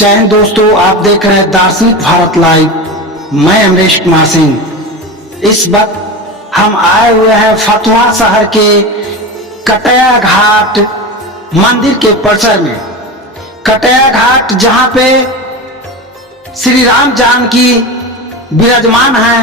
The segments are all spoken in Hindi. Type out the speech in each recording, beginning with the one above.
जय हिंद दोस्तों, आप देख रहे हैं दार्शनिक भारत लाइव। मैं अमरीश कुमार सिंह। इस वक्त हम आए हुए हैं फतुहा शहर के कटैया घाट मंदिर के परिसर में। कटैया घाट जहां पे श्री राम जानकी विराजमान है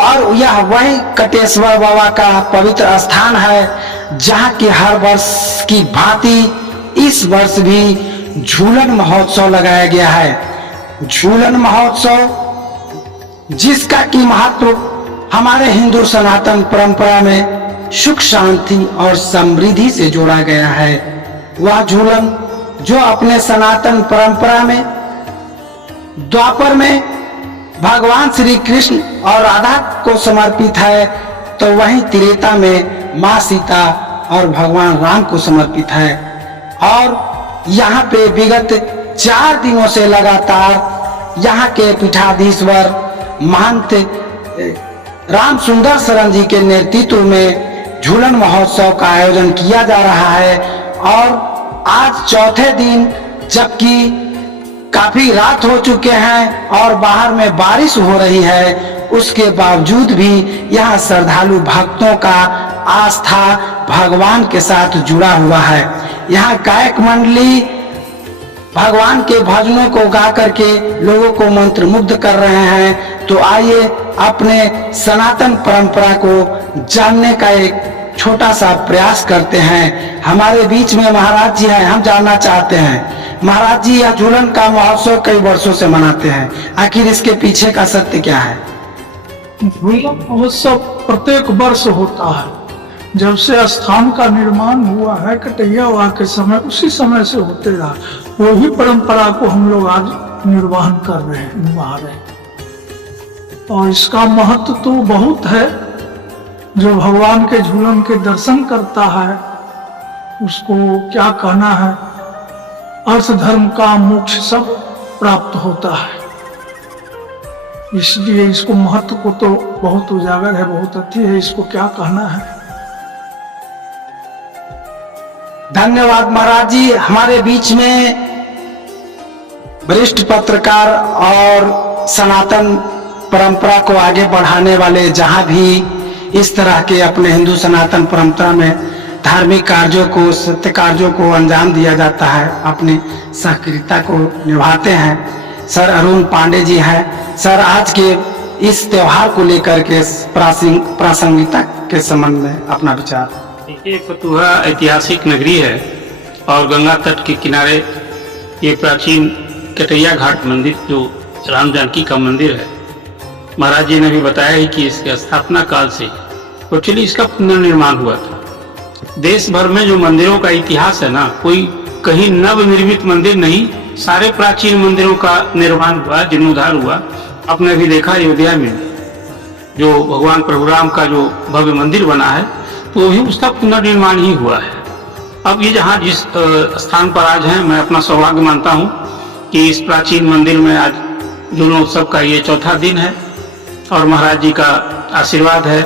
और यह वही कटेश्वर बाबा का पवित्र स्थान है जहां की हर वर्ष की भांति इस वर्ष भी झूलन महोत्सव लगाया गया है। झूलन महोत्सव जिसका की महत्व हमारे हिंदू सनातन परंपरा में सुख शांति और समृद्धि से जोड़ा गया है। वह झूलन जो अपने सनातन परंपरा में द्वापर में भगवान श्री कृष्ण और राधा को समर्पित है, तो वहीं त्रेता में माँ सीता और भगवान राम को समर्पित है। और यहाँ पे विगत 4 दिनों से लगातार यहाँ के पीठाधीश्वर महंत राम सुंदर शरण जी के नेतृत्व में झूलन महोत्सव का आयोजन किया जा रहा है। और आज चौथे दिन, जबकि काफी रात हो चुके हैं और बाहर में बारिश हो रही है, उसके बावजूद भी यहाँ श्रद्धालु भक्तों का आस्था भगवान के साथ जुड़ा हुआ है। यहाँ गायक मंडली भगवान के भजनों को गा करके लोगों को मंत्र मुग्ध कर रहे हैं। तो आइए अपने सनातन परंपरा को जानने का एक छोटा सा प्रयास करते हैं। हमारे बीच में महाराज जी हैं, हम जानना चाहते हैं महाराज जी, यह झूलन का महोत्सव कई वर्षों से मनाते हैं, आखिर इसके पीछे का सत्य क्या है? झूलन महोत्सव प्रत्येक वर्ष होता है। जब से स्थान का निर्माण हुआ है कटैया के समय, उसी समय से होते रहा। वही परंपरा को हम लोग आज निर्वहन कर रहे हैं, निभा रहे हैं। और इसका महत्व तो बहुत है। जो भगवान के झूलन के दर्शन करता है उसको क्या कहना है, अर्थ धर्म का मोक्ष सब प्राप्त होता है। इसलिए इसको महत्व को तो बहुत उजागर है, बहुत अति है, इसको क्या कहना है। धन्यवाद महाराज जी। हमारे बीच में वरिष्ठ पत्रकार और सनातन परंपरा को आगे बढ़ाने वाले, जहां भी इस तरह के अपने हिंदू सनातन परंपरा में धार्मिक कार्यों को, सत्य कार्यों को अंजाम दिया जाता है, अपनी सहक्रियता को निभाते हैं, सर अरुण पांडे जी हैं। सर, आज के इस त्योहार को लेकर के प्रासंगिकता के संबंध में अपना विचार। ये फतुहा ऐतिहासिक नगरी है और गंगा तट के किनारे ये प्राचीन कटैया घाट मंदिर जो राम जानकी का मंदिर है, महाराज जी ने भी बताया ही कि इसके स्थापना काल से एक्चुअली इसका पुनर्निर्माण हुआ था। देश भर में जो मंदिरों का इतिहास है ना, कोई कहीं नव निर्मित मंदिर नहीं, सारे प्राचीन मंदिरों का निर्माण हुआ, जीर्णोद्धार हुआ। आपने भी देखा अयोध्या में जो भगवान प्रभु राम का जो भव्य मंदिर बना है, तो भी उसका पुनर्निर्माण ही हुआ है। अब ये जहाँ जिस स्थान पर आज हैं, मैं अपना सौभाग्य मानता हूँ कि इस प्राचीन मंदिर में आज झूलोत्सव का ये चौथा दिन है और महाराज जी का आशीर्वाद है।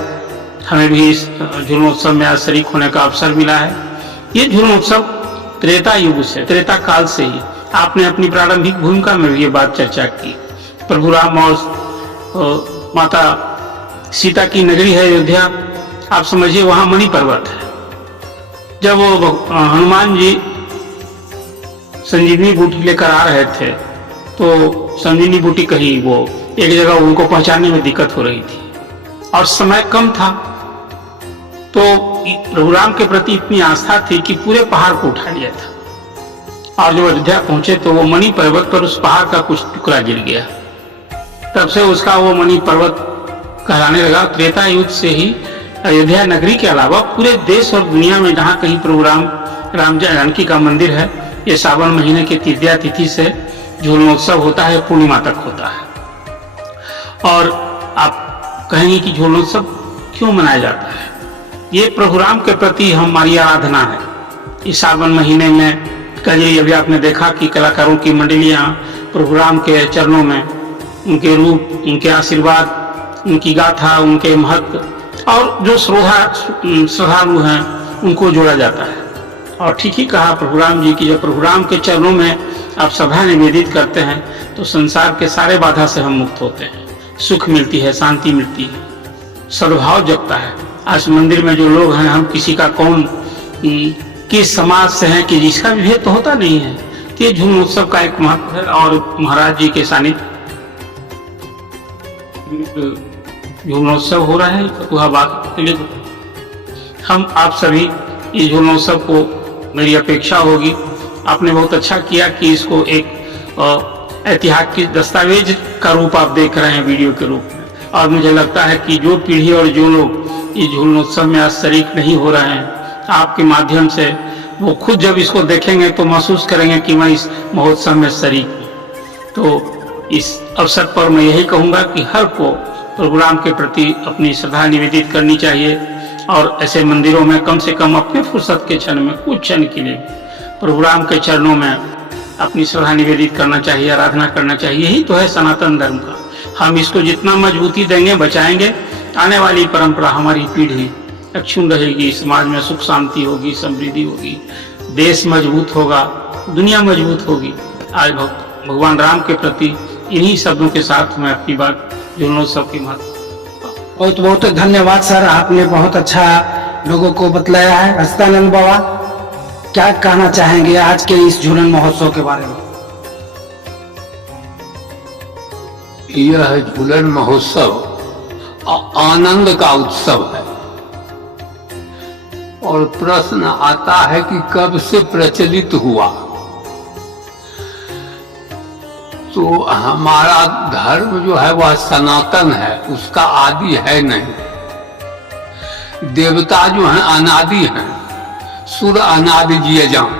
हमें भी इस झूलोत्सव में आज शरीक होने का अवसर मिला है। ये झूलोत्सव त्रेता युग से, त्रेता काल से ही, आपने अपनी प्रारंभिक भूमिका में भी ये बात चर्चा की। प्रभु राम और माता सीता की नगरी है अयोध्या। आप समझिए वहां मणि पर्वत है। जब वो हनुमान जी संजीवनी बूटी लेकर आ रहे थे, तो संजीवनी बूटी कहीं वो एक जगह उनको पहुंचाने में दिक्कत हो रही थी और समय कम था। तो प्रभु राम के प्रति इतनी आस्था थी कि पूरे पहाड़ को उठा लिया था। और जब अयोध्या पहुंचे तो वो मणि पर्वत पर उस पहाड़ का कुछ टुकड़ा गिर गया। तब से उसका वो मणि पर्वत कहलाने लगा। त्रेता युग से ही अयोध्या नगरी के अलावा पूरे देश और दुनिया में जहाँ कहीं प्रभु राम जानकी का मंदिर है, ये सावन महीने की तृतीया तिथि से झूलोत्सव होता है, पूर्णिमा तक होता है। और आप कहेंगे कि झूलोत्सव क्यों मनाया जाता है? ये प्रभु राम के प्रति हमारी आराधना है। इस सावन महीने में कल अभी आपने देखा कि कलाकारों की मंडलियाँ प्रभु राम के चरणों में उनके रूप, उनके आशीर्वाद, उनकी गाथा, उनके महत्व और जो श्रद्धालु हैं उनको जोड़ा जाता है। और ठीक ही कहा प्रभु राम जी की, जब प्रभु राम के चरणों में आप श्रद्धा निवेदित करते हैं तो संसार के सारे बाधा से हम मुक्त होते हैं, सुख मिलती है, शांति मिलती है, सद्भाव जगता है। आज मंदिर में जो लोग हैं, हम किसी का कौन किस समाज से हैं कि जिसका भी भेद तो होता नहीं है। तो ये झूलन उत्सव का एक महत्व है। और महाराज जी के सानिध्य झूलनोत्सव हो रहा है फतुहाबाद के लिए। हम आप सभी इस झूलनोत्सव को, मेरी अपेक्षा होगी, आपने बहुत अच्छा किया कि इसको एक ऐतिहासिक दस्तावेज का रूप आप देख रहे हैं वीडियो के रूप में। और मुझे लगता है कि जो पीढ़ी और जो लोग इस झूलनोत्सव में आज शरीक नहीं हो रहे हैं, आपके माध्यम से वो खुद जब इसको देखेंगे तो महसूस करेंगे कि मैं इस महोत्सव में शरीक हूँ। तो इस अवसर पर मैं यही कहूँगा कि हर को प्रोग्राम के प्रति अपनी श्रद्धा निवेदित करनी चाहिए और ऐसे मंदिरों में कम से कम अपने फुर्सत के क्षण में, कुछ क्षण के लिए प्रोग्राम के चरणों में अपनी श्रद्धा निवेदित करना चाहिए, आराधना करना चाहिए। यही तो है सनातन धर्म का। हम इसको जितना मजबूती देंगे, बचाएंगे, आने वाली परंपरा, हमारी पीढ़ी अक्षुण्ण रहेगी, समाज में सुख शांति होगी, समृद्धि होगी, देश मजबूत होगा, दुनिया मजबूत होगी। आज भगवान राम के प्रति इन्हीं शब्दों के साथ मैं अपनी बात झूलनोत्सव की महत्व। बहुत बहुत धन्यवाद सर, आपने बहुत अच्छा लोगों को बतलाया है। हस्तानंद बाबा, क्या कहना चाहेंगे आज के इस झूलन महोत्सव के बारे में? यह झूलन महोत्सव आनंद का उत्सव है और प्रश्न आता है कि कब से प्रचलित हुआ। तो हमारा धर्म जो है वह सनातन है, उसका आदि है नहीं। देवता जो हैं अनादि हैं, सुर अनादि जिए जान।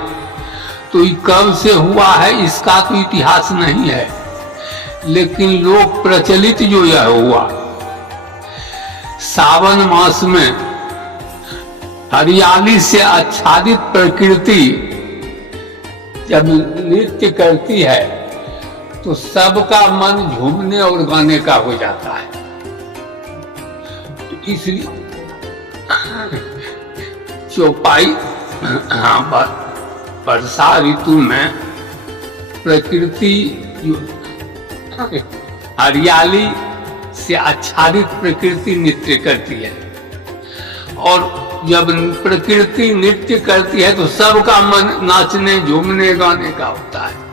तो ये कब से हुआ है इसका तो इतिहास नहीं है, लेकिन लोक प्रचलित जो यह हुआ, सावन मास में हरियाली से आच्छादित प्रकृति जब नृत्य करती है तो सबका मन झूमने और गाने का हो जाता है। तो इसलिए चौपाई वर्षा ऋतु में प्रकृति हरियाली से आच्छादित प्रकृति नृत्य करती है और जब प्रकृति नृत्य करती है तो सबका मन नाचने, झूमने, गाने का होता है।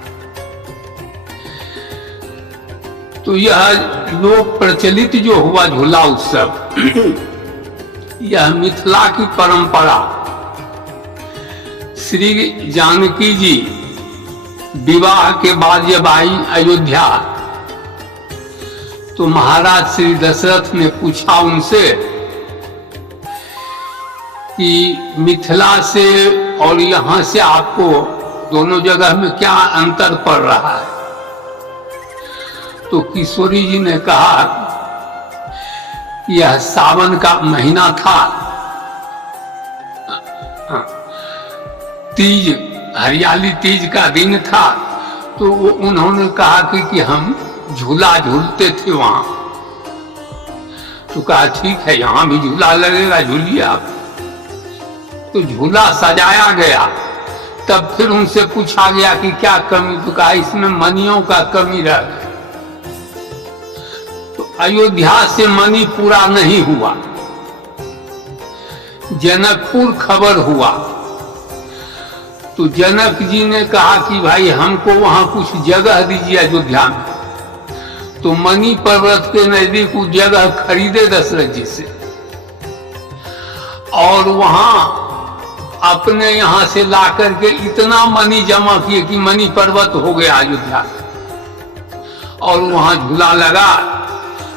तो यह लोक प्रचलित जो हुआ झूला उत्सव, यह मिथिला की परंपरा। श्री जानकी जी विवाह के बाद जब आई अयोध्या तो महाराज श्री दशरथ ने पूछा उनसे कि मिथिला से और यहाँ से आपको दोनों जगह में क्या अंतर पड़ रहा है। तो किशोरी जी ने कहा कि यह सावन का महीना था, तीज, हरियाली तीज का दिन था, तो उन्होंने कहा कि हम झूला झूलते थे वहां। तो कहा ठीक है, यहाँ भी झूला लगेगा, झूलिए आप। तो झूला सजाया गया। तब फिर उनसे पूछा गया कि क्या कमी, तो कहा इसमें मणियों का कमी रह गई। तो अयोध्या से मणि पूरा नहीं हुआ, जनकपुर खबर हुआ। तो जनक जी ने कहा कि भाई हमको वहां कुछ जगह दीजिए अयोध्या में। तो मणि पर्वत के नजदीक कुछ जगह खरीदे दशरथ जी से और वहां अपने यहां से ला करके इतना मणि जमा किए कि मणि पर्वत हो गया अयोध्या। और वहां झूला लगा,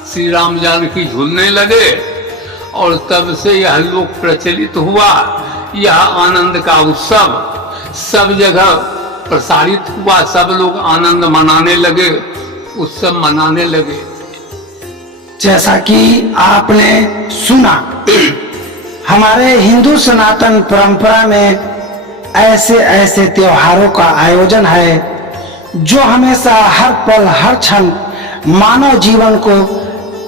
श्री राम जानकी झूलने लगे और तब से यह लोक प्रचलित हुआ। यह आनंद का उत्सव सब जगह प्रसारित हुआ, सब लोग आनंद मनाने लगे, उत्सव मनाने लगे। जैसा कि आपने सुना, हमारे हिंदू सनातन परंपरा में ऐसे ऐसे त्योहारों का आयोजन है जो हमेशा हर पल हर क्षण मानव जीवन को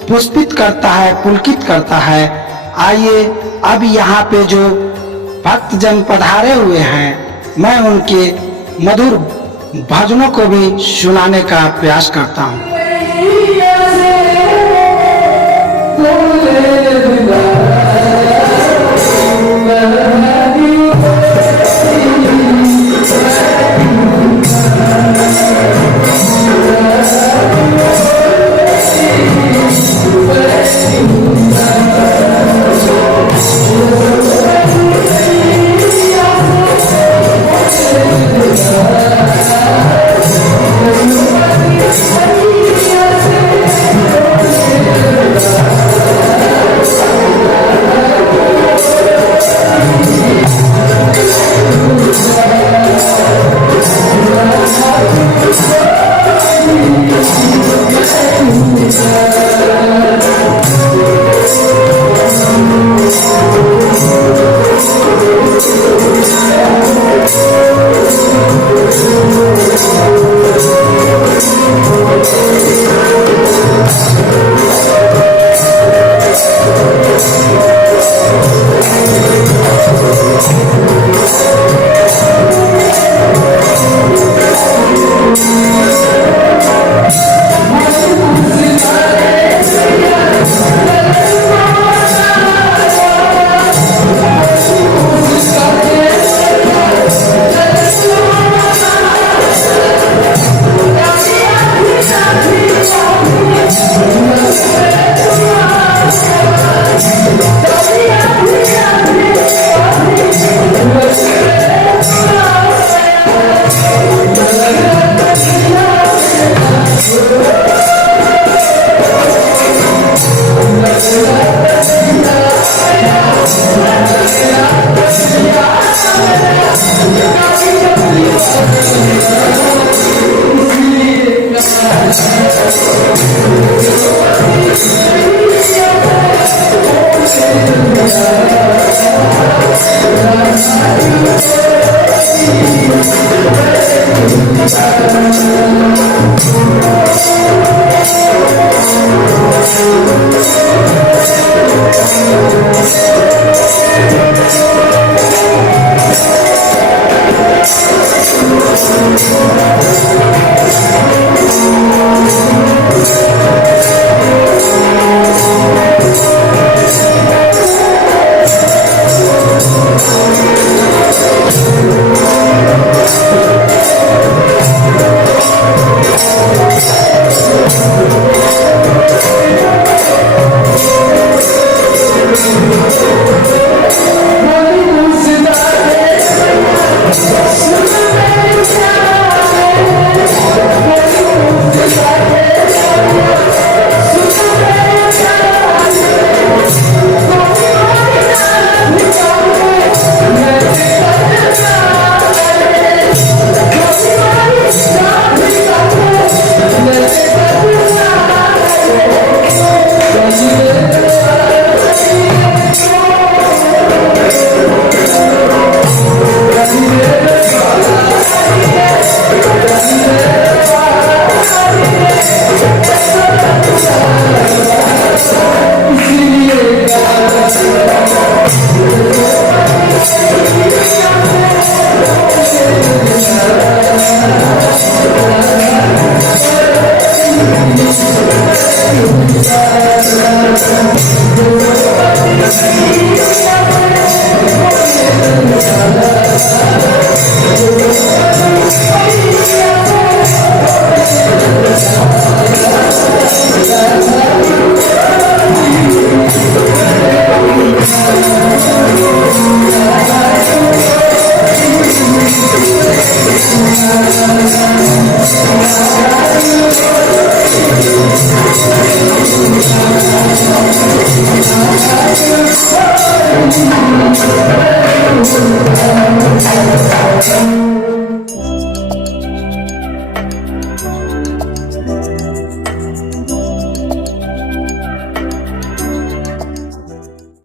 पुष्पित करता है, पुलकित करता है। आइए अब यहाँ पे जो भक्तजन पधारे हुए हैं, मैं उनके मधुर भजनों को भी सुनाने का प्रयास करता हूँ।